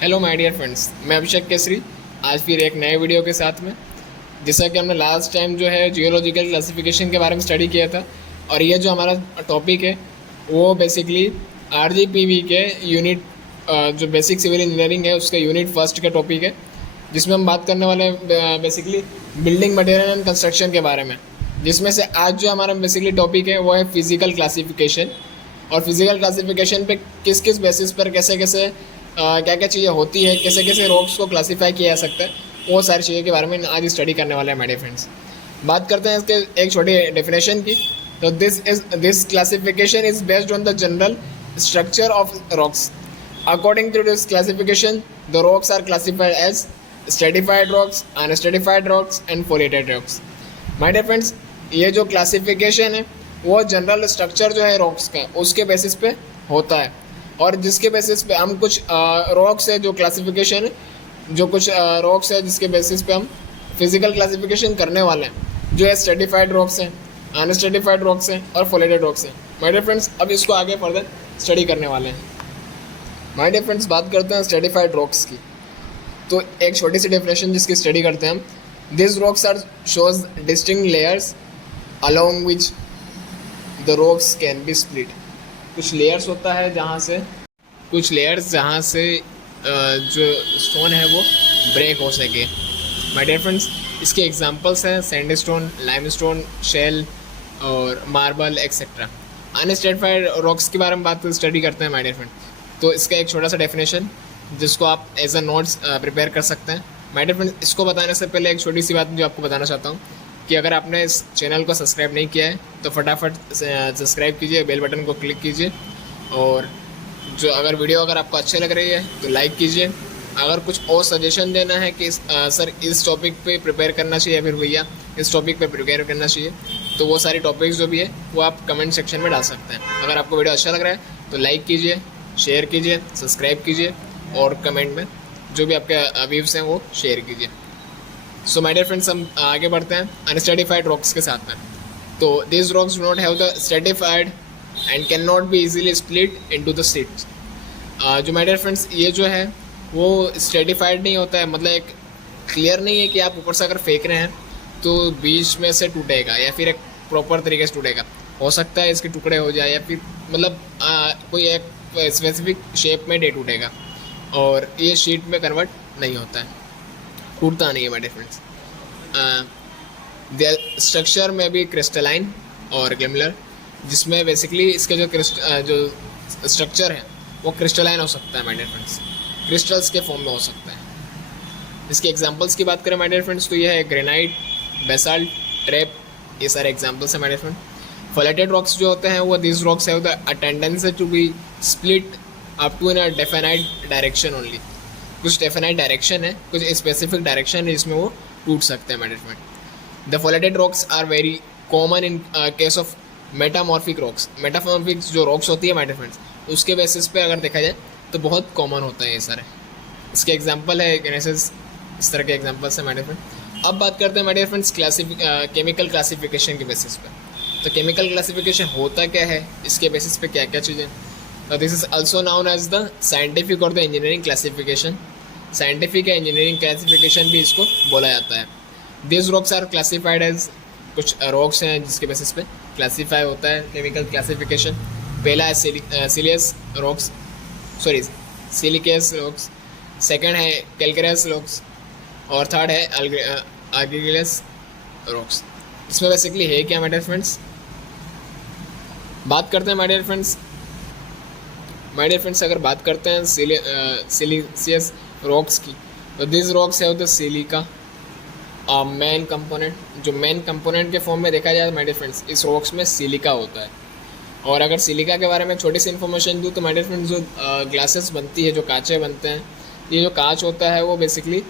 Hello my dear friends, मैं अभिषेक केसरी आज फिर एक नए वीडियो के साथ में। जैसा कि हमने लास्ट टाइम जो है जियोलॉजिकल क्लासिफिकेशन के बारे में स्टडी किया था, और ये जो हमारा टॉपिक है वो बेसिकली आरजीपीवी के यूनिट जो बेसिक सिविल इंजीनियरिंग है उसके यूनिट फर्स्ट का टॉपिक है, जिसमें हम बात करने वाले हैं basically building material and construction के बारे में। जिसमें से आज जो हमारा बेसिकली टॉपिक है वो है फिजिकल क्लासिफिकेशन। और फिजिकल क्लासिफिकेशन पे किस किस बेसिस पर कैसे कैसे क्या क्या चीज़ें होती है, कैसे कैसे रॉक्स को क्लासीफाई किया जा सकता है, वो सारी चीज़ों के बारे में आज स्टडी करने वाले हैं मेरे फ्रेंड्स। बात करते हैं इसके एक छोटी डेफिनेशन की। तो this classification is based on the general structure of rocks. According to this classification the rocks are classified as stratified rocks, unstratified rocks and foliated rocks. My dear friends, ये जो क्लासिफिकेशन है वो general structure जो है rocks का उसके basis पे होता है, और जिसके बेसिस पे हम कुछ रॉक्स है जो क्लासिफिकेशन है, जो कुछ रॉक्स है जिसके बेसिस पे हम फिजिकल क्लासिफिकेशन करने वाले हैं, जो है स्ट्रेटिफाइड रॉक्स हैं, अनस्ट्रेटिफाइड रॉक्स हैं और फोलेटेड रॉक्स हैं। माय डियर फ्रेंड्स, अब इसको आगे फर्दर स्टडी करने वाले हैं। माय डियर फ्रेंड्स, बात करते हैं स्ट्रेटिफाइड रॉक्स की। तो एक छोटी सी डेफिनेशन जिसकी स्टडी करते हैं हम। This rocks are shows distinct layers along which the rocks can be split. कुछ लेयर्स होता है जहाँ से जो स्टोन है वो ब्रेक हो सके। माय डियर फ्रेंड्स, इसके एग्जांपल्स हैं सैंडस्टोन, लाइमस्टोन, शेल और मार्बल एक्सेट्रा। अनस्ट्रेटिफाइड रॉक्स के बारे में बात स्टडी करते हैं माय डियर फ्रेंड। तो इसका एक छोटा सा डेफिनेशन जिसको आप एज अ नोट्स प्रिपेयर कर सकते हैं। माय डियर फ्रेंड, इसको बताने से पहले एक छोटी सी बात जो आपको बताना चाहता हूँ कि अगर आपने इस चैनल को सब्सक्राइब नहीं किया है तो फटाफट सब्सक्राइब कीजिए, बेल बटन को क्लिक कीजिए, और जो अगर आपको अच्छे लग रही है तो लाइक कीजिए। अगर कुछ और सजेशन देना है कि सर इस टॉपिक पे प्रिपेयर करना चाहिए या फिर भैया इस टॉपिक पे प्रिपेयर करना चाहिए, तो वो सारी टॉपिक्स जो भी है वो आप कमेंट सेक्शन में डाल सकते हैं। अगर आपको वीडियो अच्छा लग रहा है तो लाइक कीजिए, शेयर कीजिए, सब्सक्राइब कीजिए, और कमेंट में जो भी आपके व्यूज़ हैं वो शेयर कीजिए। सो माय डियर फ्रेंड्स, हम आगे बढ़ते हैं अनस्ट्रेटिफाइड रॉक्स के साथ में। तो this rocks do not have the stratified and can not be easily split into the sheets. जो माय डियर फ्रेंड्स, ये जो है वो स्ट्रेटिफाइड नहीं होता है, मतलब एक क्लियर नहीं है कि आप ऊपर से अगर फेंक रहे हैं तो बीच में से टूटेगा या फिर एक प्रॉपर तरीके से टूटेगा। हो सकता है इसके टुकड़े हो जाए या फिर मतलब कोई एक स्पेसिफिक शेप में डे टूटेगा, और ये शीट में कन्वर्ट नहीं होता है, टूटता नहीं है my dear friends. The structure में भी क्रिस्टलाइन और ग्लिमलर, जिसमें बेसिकली इसके जो स्ट्रक्चर है वो क्रिस्टलाइन हो सकता है माय डियर फ्रेंड्स, क्रिस्टल्स के फॉर्म में हो सकता है। इसके एग्जांपल्स की बात करें माय डियर फ्रेंड्स तो ये है ग्रेनाइट, बेसाल्ट, ट्रैप, ये सारे एग्जांपल्स हैं my dear friend. Foliated rocks जो होते हैं वो this rocks have the tendency to be split up to in a definite direction only. कुछ डेफिनाइट डायरेक्शन है, कुछ स्पेसिफिक डायरेक्शन है जिसमें वो टूट सकते हैं my dear friend. The foliated rocks are very common in case of metamorphic rocks. Metamorphic जो रॉक्स होती है माय डियर फ्रेंड्स, उसके बेसिस पे अगर देखा जाए तो बहुत कॉमन होता है ये सारे। इसके एग्जांपल है ग्रेनेसिस, इस तरह के एग्जांपल्स हैं माय डियर फ्रेंड। अब बात करते हैं my dear friends chemical classification के बेसिस पे। तो केमिकल क्लासिफिकेशन होता क्या है, इसके बेसिस पे क्या क्या चीज़ें। तो this is also known as the scientific और द इंजीनियरिंग क्लासिफिकेशन। साइंटिफिक या इंजीनियरिंग क्लासिफिकेशन भी इसको बोला जाता है। This rocks are classified as, कुछ रॉक्स हैं जिसके बेसिस पे क्लासीफाई होता है केमिकल क्लासिफिकेशन। पहला है सिलियस रॉक्स, सॉरी सिलिकेस रॉक्स, सेकंड है कैल्केरियस रॉक्स, और थर्ड है आर्गिलस रॉक्स। इसमें बेसिकली है क्या माय डियर फ्रेंड्स, बात करते हैं my dear friends. My dear friends, अगर बात करते हैं सिलिशियस रॉक्स की, तो दिस रॉक्स है द सिलिका मेन कंपोनेंट। जो मेन कंपोनेंट के फॉर्म में देखा जाए माय डियर फ्रेंड्स, इस रॉक्स में सिलिका होता है। और अगर सिलिका के बारे में छोटी सी इन्फॉर्मेशन दूँ तो माय डियर फ्रेंड्स, जो ग्लासेस बनती है, जो कांचें बनते हैं, ये जो कांच होता है वो बेसिकली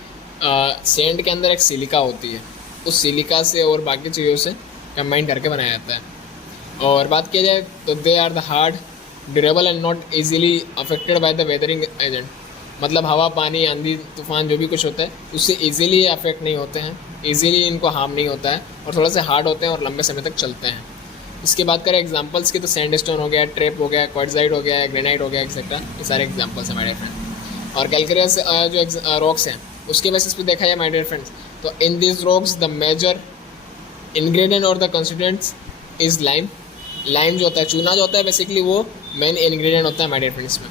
सैंड के अंदर एक सिलिका होती है, उस सिलिका से और बाकी चीज़ों से कंबाइन करके बनाया जाता है। और बात किया जाए तो they are the hard, durable and not easily affected by the weathering agent. मतलब हवा, पानी, आंधी, तूफान जो भी कुछ होता है उससे इजीली अफेक्ट नहीं होते हैं, इजीली इनको हार्म नहीं होता है, और थोड़ा सा हार्ड होते हैं और लंबे समय तक चलते हैं। इसके बात करें एग्जांपल्स की तो सैंडस्टोन हो गया, ट्रैप हो गया, क्वार्ट्जाइट हो गया, ग्रेनाइट हो गया एक्सेट्रा, ये सारे एग्जांपल्स हैं हमारे फ्रेंड। और कैलकेरियस जो रॉक्स हैं उसके बेसिस पे देखा जाए माय डियर फ्रेंड्स, तो in this rocks the major ingredient और the constituents is lime. Lime जो होता है, चूना जो होता है बेसिकली वो मेन इंग्रेडिएंट होता है माय डियर फ्रेंड्स में।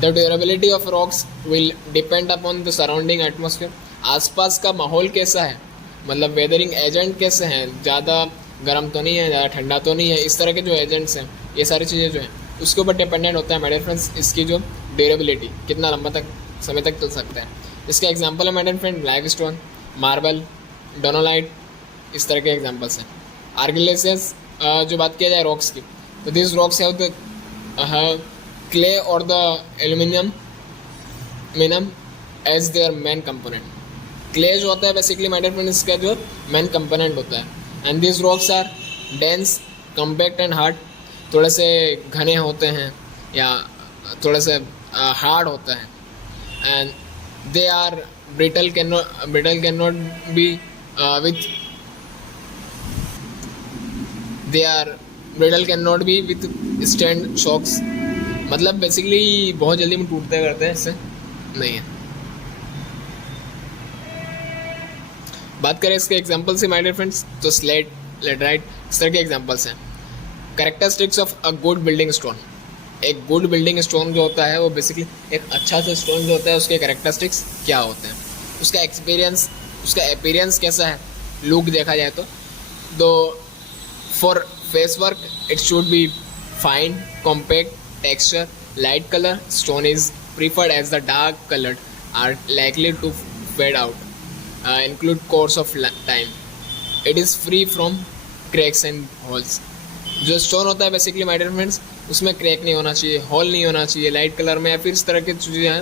The durability of rocks will depend upon the surrounding atmosphere. आसपास का माहौल कैसा है, मतलब वेदरिंग एजेंट कैसे हैं, ज़्यादा गर्म तो नहीं है, ज़्यादा ठंडा तो नहीं है, इस तरह के जो एजेंट्स हैं, ये सारी चीज़ें जो हैं उसके ऊपर डिपेंडेंट होता है माय डियर फ्रेंड्स इसकी जो ड्यूरेबिलिटी, कितना लंबा तक समय तक चल सकता है। इसका एग्जांपल है my dear friend black stone, marble, dolomite, इस तरह के एग्जांपल्स हैं। आर्गिलेसियस जो बात किया जाए रॉक्स की, तो this rocks have the clay और द एल्यूमिनियम मिनम as their main component. Clay जो होता है बेसिकली माय डियर फ्रेंड इसका जो मेन कंपोनेंट होता है। And this rocks are dense, compact and hard, थोड़े से घने होते हैं या थोड़े से हार्ड होता है। And they are brittle can not be with they are brittle can not be withstand shocks, मतलब बेसिकली बहुत जल्दी में टूटते करते हैं, इससे नहीं है। बात करें इसके एग्जांपल से माय डियर फ्रेंड्स, तो स्लेट, लेटराइट, इस तरह के एग्जांपल्स हैं। Characteristics of a good building stone. एक गुड बिल्डिंग स्टोन जो होता है वो बेसिकली एक अच्छा सा स्टोन जो होता है उसके कैरेक्टरिस्टिक्स क्या होते हैं, उसका एक्सपीरियंस, उसका अपीयरेंस कैसा है, लुक देखा जाए तो for face work it should be fine, compact, texture, light colour, stone is preferred as the dark coloured are likely to fade out, include course of time, it is free from cracks and holes। जो stone होता है basically my dear friends उसमें crack नहीं होना चाहिए, hall नहीं होना चाहिए, लाइट कलर में या फिर इस तरह की चीज़ें हैं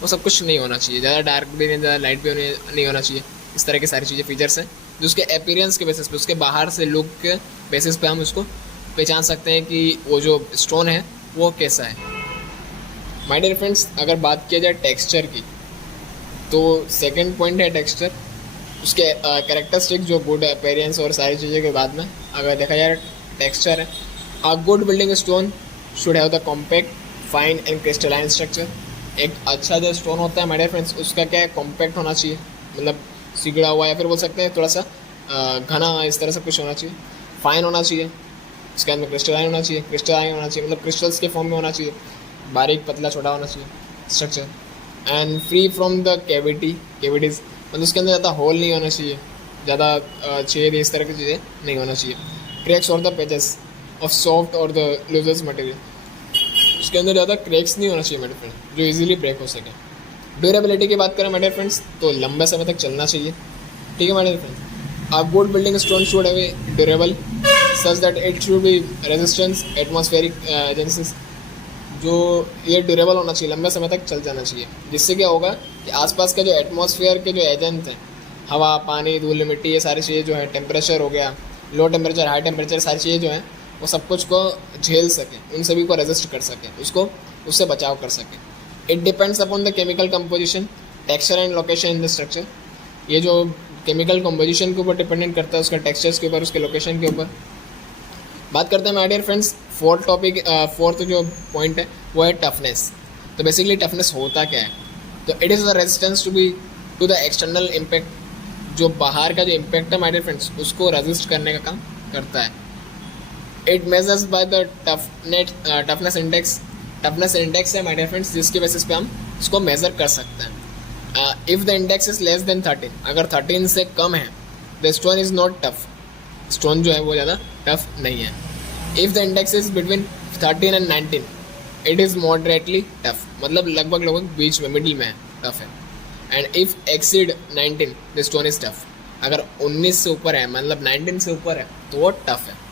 वो सब कुछ नहीं होना चाहिए, ज़्यादा डार्क भी नहीं, ज़्यादा लाइट भी नहीं होना चाहिए। इस तरह की सारी चीज़ें फीचर्स हैं जो उसके अपीयरेंस के बेसिस पे, उसके बाहर से लुक के बेसिस पे हम उसको पहचान सकते हैं कि वो जो स्टोन है वो कैसा है। माय डियर फ्रेंड्स अगर बात किया जाए टेक्सचर की, तो सेकंड पॉइंट है टेक्सचर, उसके कैरेक्टरिस्टिक जो गुड अपीयरेंस और सारी चीज़ों के बाद में अगर देखा जाए टेक्सचर है। A good building stone should have the compact, fine and crystalline structure. एक अच्छा जो स्टोन होता है माय डियर फ्रेंड्स उसका क्या है, कॉम्पैक्ट होना चाहिए, मतलब सिगड़ा हुआ या फिर बोल सकते हैं थोड़ा सा घना, इस तरह से कुछ होना चाहिए। फाइन होना चाहिए, इसके अंदर क्रिस्टलाइन होना चाहिए, मतलब क्रिस्टल्स के फॉर्म में होना चाहिए, बारीक पतला छोटा होना चाहिए structure. And free from the cavities, मतलब उसके अंदर ज़्यादा होल नहीं होना चाहिए, ज़्यादा छेद, इस तरह की चीज़ें नहीं होना चाहिए। क्रैक्स और द पैचेस ऑफ सॉफ्ट और द लूजर्स मटेरियल, उसके अंदर ज़्यादा क्रैक्स नहीं होना चाहिए मेरे फ्रेंड, जो इजीली ब्रेक हो सके। ड्यूरेबिलिटी की बात करें मेरे फ्रेंड्स तो लंबे समय तक चलना चाहिए, ठीक है मेरे friends. A good building stone should have a durable such that it should B resistance atmospheric agencies, जो ये ड्यूरेबल होना चाहिए, लंबे समय तक चल जाना चाहिए, जिससे क्या होगा कि आसपास के जो एटमॉस्फेयर के जो एजेंट हैं, हवा, पानी, धूल, मिट्टी, ये सारी चीज़ें जो है, टेम्परेचर हो गया, लो टेम्परेचर, हाई टेम्परेचर, सारी चीज़ें जो हैं वो सब कुछ को झेल सकें, उन सभी को रेजिस्ट कर सकें, उसको उससे बचाव कर सकें। It depends upon the chemical composition, texture and location in the structure. ये जो केमिकल कंपोजिशन के ऊपर डिपेंडेंट करता है, उसका टेक्सचर्स के ऊपर, उसके लोकेशन के ऊपर। बात करते हैं माय डियर फ्रेंड्स फोर्थ जो पॉइंट है वो है टफनेस। तो बेसिकली टफनेस होता क्या है, तो it is the resistance to the external impact. जो बाहर का जो इम्पैक्ट है माय डियर फ्रेंड्स उसको रेजिस्ट करने का काम करता है। It measures by the toughness index. Toughness index है माय डियर फ्रेंड्स जिसके बेसिस पे हम इसको मेज़र कर सकते हैं। If the index is less than 13, अगर 13 से कम है the stone is not tough, stone जो है वो ज़्यादा टफ नहीं है। If the index is between 13 and 19 it is moderately tough, मतलब लगभग बीच में, मिडिल में है, टफ है। And if exceed 19 the stone is tough, अगर 19 से ऊपर है, मतलब 19 से ऊपर है तो वो टफ है।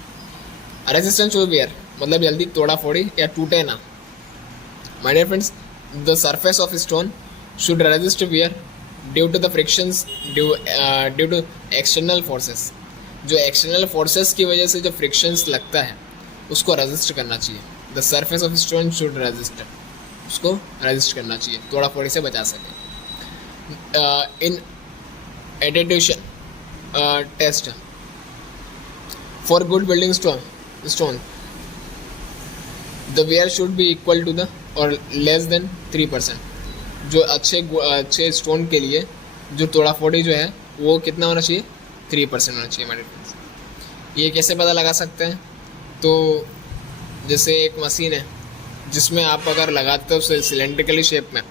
रेजिस्टेंस टू वियर, मतलब जल्दी तोड़ा फोड़ी या टूटे ना। My dear friends the surface of stone should resist wear due to the frictions due to external forces. जो एक्सटर्नल फोर्सेस की वजह से जो फ्रिक्शंस लगता है उसको रेजिस्ट करना चाहिए। The surface of stone should resist, उसको रेजिस्ट करना चाहिए, तोड़ा फोड़ी से बचा सके। In addition test for good building stone the wear should be equal to the or less than 3%। जो अच्छे स्टोन के लिए जो तोड़ा फोड़ी जो है वो कितना होना चाहिए, 3% होना चाहिए हमारे फ्रेंड्स। ये कैसे पता लगा सकते हैं, तो जैसे एक मशीन है जिसमें आप अगर लगाते हो सिलेंड्रिकली शेप में,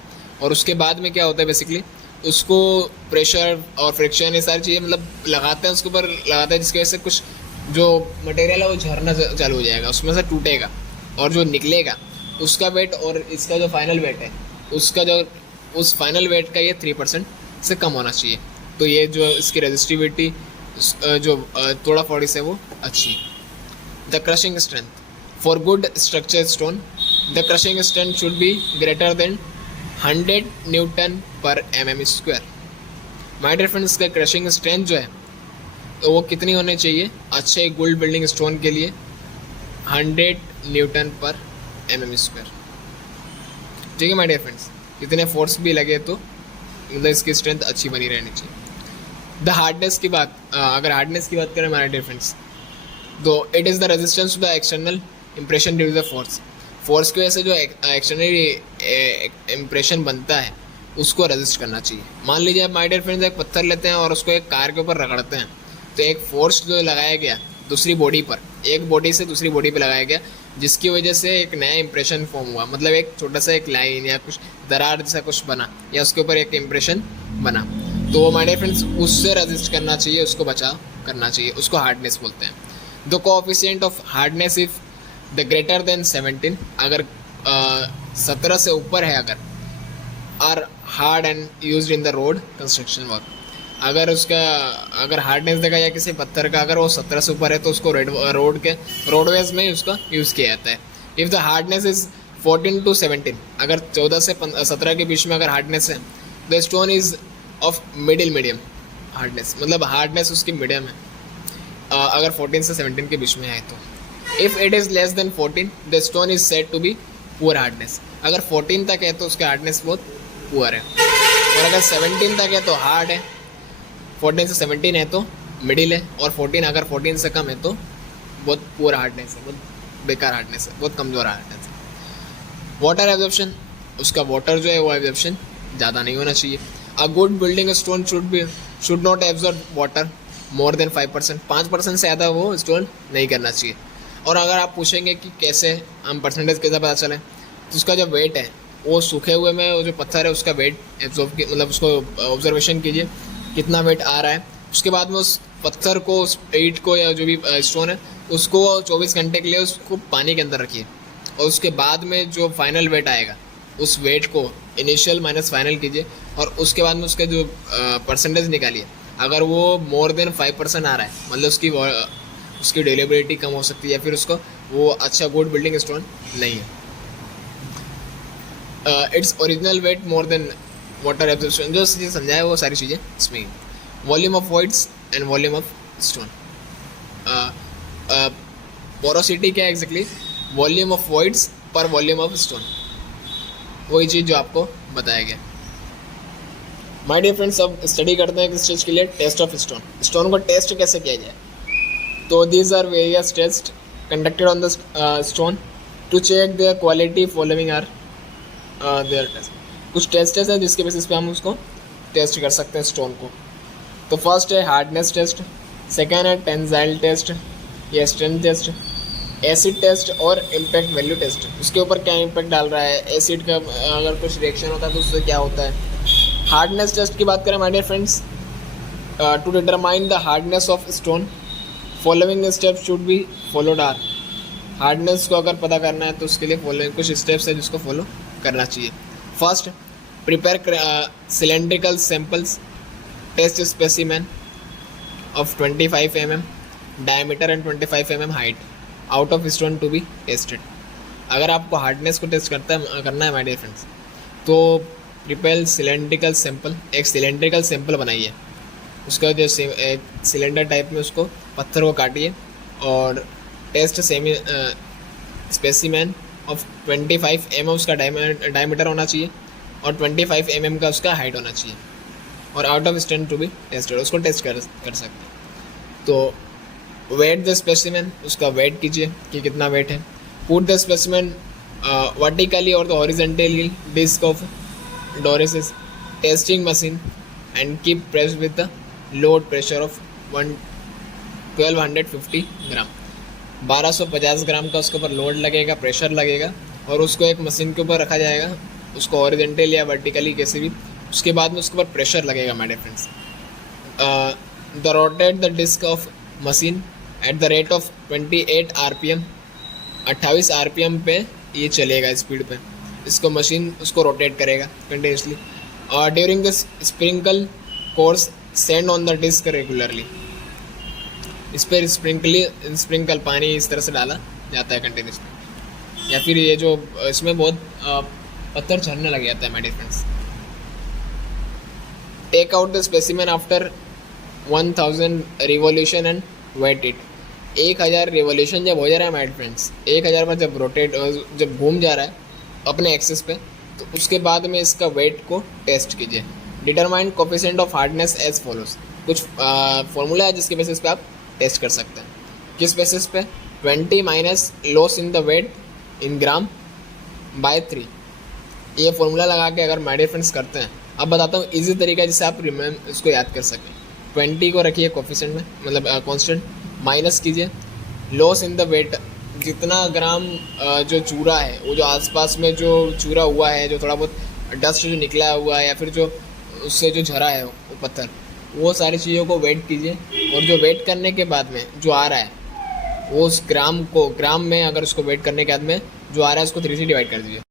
और उसके बाद में क्या होता है बेसिकली उसको प्रेशर और फ्रिक्शन ये सारी चीज़ें मतलब लगाते हैं, उसके ऊपर लगाते हैं, जिसकी वजह से कुछ जो मटेरियल है वो झरना चालू हो जाएगा, उसमें से टूटेगा, और जो निकलेगा उसका वेट और इसका जो फाइनल वेट है उसका जो उस फाइनल वेट का ये 3% से कम होना चाहिए। तो ये जो इसकी रेजिस्टिविटी जो थोड़ा फोड़ी से वो अच्छी। The crushing strength for good structure stone, the crushing strength should be greater than 100 Newton पर mm²। माय डियर फ्रेंड्स, का क्रशिंग स्ट्रेंथ जो है तो वो कितनी होनी चाहिए अच्छे गुड बिल्डिंग स्टोन के लिए, 100 न्यूटन पर mm²। ठीक है माय डियर फ्रेंड्स, इतने फोर्स भी लगे तो मतलब इसकी स्ट्रेंथ अच्छी बनी रहनी चाहिए। द हार्डनेस की बात, अगर हार्डनेस की बात करें माय डियर फ्रेंड्स, तो it is the resistance to the external impression due to the force की वजह से जो एक्सटर्नली इम्प्रेशन बनता है उसको रेजिस्ट करना चाहिए। मान लीजिए आप माय डियर फ्रेंड्स एक पत्थर लेते हैं और उसको एक कार के ऊपर रगड़ते हैं, तो एक फोर्स जो लगाया गया दूसरी बॉडी पर, एक बॉडी से दूसरी बॉडी पर लगाया गया, जिसकी वजह से एक नया इंप्रेशन फॉर्म हुआ, मतलब एक छोटा सा एक लाइन या कुछ दरार जैसा कुछ बना, या उसके ऊपर एक इंप्रेशन बना, तो माय डियर फ्रेंड्स उससे रेजिस्ट करना चाहिए, उसको बचाव करना चाहिए, उसको हार्डनेस बोलते हैं। The coefficient of hardness if the greater than 17, अगर 17 से ऊपर है, अगर are hard and used in the road construction work, अगर उसका अगर हार्डनेस देखा या किसी पत्थर का अगर वो 17 से ऊपर है तो उसको रोडवेज में उसका यूज़ किया जाता है। If the hardness is 14 to 17, अगर 14 से 17 के बीच में अगर हार्डनेस है, the stone is of medium hardness, मतलब हार्डनेस उसकी मीडियम है, अगर 14 से 17 के बीच में है तो। If it is less than 14, the stone is said to be poor hardness, अगर 14 तक है तो उसका हार्डनेस बहुत पुअर है, और अगर 17 तक है तो हार्ड है, 14 से 17 है तो मिडिल है, और 14 अगर 14 से कम है तो बहुत पुअर हार्डनेस है, बहुत बेकार हार्डनेस है, बहुत कमज़ोर हार्डनेस है। वाटर एब्जॉर्प्शन, उसका वाटर जो है वो एब्जॉर्प्शन ज़्यादा नहीं होना चाहिए। A good building stone should not absorb water more than 5%, 5% से ज़्यादा वो स्टोन नहीं करना चाहिए। और अगर आप पूछेंगे कि कैसे हम परसेंटेज कैसे पता चलें, तो उसका जो वेट है वो सूखे हुए में वो जो पत्थर है उसका वेट मतलब उसको ऑब्जर्वेशन कीजिए कितना वेट आ रहा है, उसके बाद में उस पत्थर को, उस ईंट को या जो भी स्टोन है उसको 24 घंटे के लिए उसको पानी के अंदर रखिए, और उसके बाद में जो फाइनल वेट आएगा उस वेट को इनिशियल माइनस फाइनल कीजिए, और उसके बाद में उसका जो परसेंटेज निकालिए। अगर वो मोर देन 5% आ रहा है, मतलब उसकी ड्यूरेबिलिटी कम हो सकती है, या फिर उसको वो अच्छा गुड बिल्डिंग स्टोन नहीं है। Its original weight more than water absorption, जो चीज़ें समझाया वो सारी चीज़ें इसमें। Volume of voids and volume of stone, porosity क्या है एग्जैक्टली, वॉल्यूम ऑफ वॉइड्स पर वॉल्यूम ऑफ स्टोन, वही चीज़ जो आपको बताया गया। माय डियर फ्रेंड्स, अब स्टडी करते हैं किस चीज़ के लिए, टेस्ट ऑफ स्टोन। स्टोन को टेस्ट कैसे किया जाए, तो these are various test conducted on the stone to check their quality following are their test. कुछ टेस्ट हैं जिसके बेसिस पे हम उसको टेस्ट कर सकते हैं स्टोन को। तो फर्स्ट है हार्डनेस टेस्ट, सेकेंड है टेंसाइल टेस्ट या स्ट्रेंथ टेस्ट, एसिड टेस्ट और इम्पैक्ट वैल्यू टेस्ट। उसके ऊपर क्या इम्पैक्ट डाल रहा है, एसिड का अगर कुछ रिएक्शन होता है तो उससे क्या होता है। हार्डनेस टेस्ट की बात करें my dear friends, to determine the hardness of stone following step should be followed are. Hardness को अगर पता करना है तो उसके लिए फॉलोइंग कुछ स्टेप्स है जिसको फॉलो करना चाहिए। First, prepare cylindrical samples, test specimen of 25 mm diameter and 25 mm height out of stone to be tested. अगर आपको हार्डनेस को टेस्ट करना है माय डियर फ्रेंड्स, तो प्रिपेयर सिलेंड्रिकल सैंपल, एक सिलेंड्रिकल सैंपल बनाइए, उसका जो एक सिलेंडर टाइप में उसको पत्थर को काटिए, और टेस्ट स्पेसिमेन ऑफ 25 mm उसका डायमीटर होना चाहिए, और 25 mm का उसका हाइट होना चाहिए, और out of stone to be tested, उसको टेस्ट कर सकते हैं। तो वेट द स्पेसिमेन, उसका वेट कीजिए कि कितना वेट है। पुट द स्पेसिमेन वर्टिकली और the horizontally disc of Doris' testing machine and keep pressed with the load pressure of 1250 ग्राम। 1250 ग्राम का उसके ऊपर लोड लगेगा, प्रेशर लगेगा, और उसको एक मशीन के ऊपर रखा जाएगा, उसको हॉरिजॉन्टली या वर्टिकली कैसे भी। उसके बाद में उसके ऊपर प्रेशर लगेगा my dear friends. The rotate the disc of machine at the rate of 28 RPM, 28 RPM पे ये चलेगा स्पीड पे। इसको मशीन उसको रोटेट करेगा कंटिन्यूसली। और during this sprinkle coarse sand on the disc regularly. इस पर स्प्रिंकल पानी इस तरह से डाला जाता है कंटिन्यूसली, या फिर ये जो इसमें बहुत पत्थर झड़ने लग जाता है my dear friends. Take out the specimen after 1000 revolution and weight it. 1000 revolution जब हो जा रहा है माय डियर फ्रेंड्स, 1000 बार जब घूम जा रहा है अपने एक्सेस पे, तो उसके बाद में इसका वेट को टेस्ट कीजिए। Determine coefficient of hardness as follows. कुछ फॉर्मूला है जिसके बेसिस पे आप टेस्ट कर सकते हैं। किस बेसिस पे? 20 minus loss in the weight in gram by 3। ये फॉर्मूला लगा के अगर माय डियर फ्रेंड्स करते हैं, अब बताता हूँ इजी तरीका जिससे आप इसको याद कर सकें। 20 को रखिए कोफिशिएंट में, मतलब कांस्टेंट, माइनस कीजिए लॉस इन द वेट, जितना ग्राम जो चूरा है, वो जो आसपास में जो चूरा हुआ है, जो थोड़ा बहुत डस्ट जो निकला हुआ है, या फिर जो उससे जो झरा है वो पत्थर, वो सारी चीज़ों को वेट कीजिए। और जो वेट करने के बाद में जो आ रहा है, वो उस ग्राम में अगर उसको वेट करने के बाद में जो आ रहा है उसको 3 से डिवाइड कर दीजिए।